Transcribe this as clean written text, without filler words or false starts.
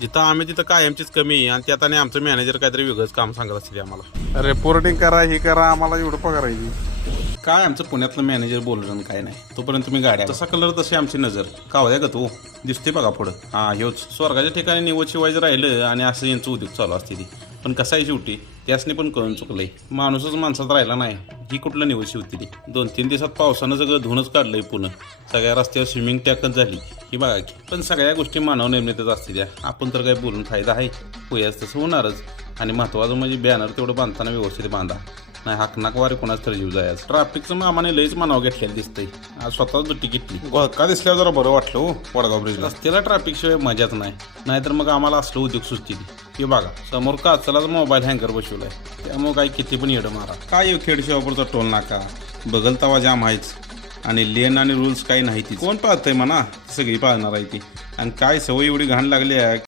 जिथं आम्ही तिथं कायमचीच कमी आहे आणि त्यात आणि आमचं मॅनेजर काहीतरी वेगळंच काम सांगत असते आम्हाला. रिपोर्टिंग करा ही करा आम्हाला एवढं पगार आहे. काय आमचं पुण्यातलं मॅनेजर बोललं काय नाही तोपर्यंत तुम्ही गाड्या तसा कलर तशी आमची नजर कावद्या का तू दिसते बघा पुढं. हां ह्योच स्वर्गाच्या ठिकाणी निवड शिवायचं राहिलं आणि असं यांचं उद्योग चालू असते ती. पण कसं आहे शेवटी त्यासनी पण कळून चुकलंय. माणूसच माणसात राहिला नाही ही कुठलं निवड शिवती ती. 2-3 दिवसात पावसानं सगळं धुणच काढलंय पुन्हा. सगळ्या रस्त्यावर स्विमिंग टॅकच झाली ही बघा की. पण सगळ्या गोष्टी मानव निर्मितच असते त्या. आपण तर काही बोलून फायदा आहे होयाच तसं होणारच. आणि महत्त्वाचं म्हणजे बॅनर तेवढं बांधताना व्यवस्थित बांधा नाही हाकनाकवारे कोणाच तर जीव जायचं. ट्रॅफिकचं मामाने लईच मनाव घेतलेलं दिसतंय. आज स्वतःच दुट्टी घेतली. घोळका दिसल्यावर जरा बरं वाटलं हो वडगाव ब्रिजला. रस्त्याला ट्रॅफिक शिवाय मजाच नाही. नाहीतर मग आम्हाला असलं उद्योग सुचतील की बघा समोर काचलाच मोबाईल हँगर बसवलाय त्यामुळे काही किती पण येडं मारा. काय येऊ खेड शिवापूरचा टोल नाका बगल तवा जाम आहेच आणि लेन आणि रूल्स काही नाही ती कोण पाळतंय म्हणा सगळी पाळणार आहे ती. आणि काय सवय एवढी घाण लागली आहे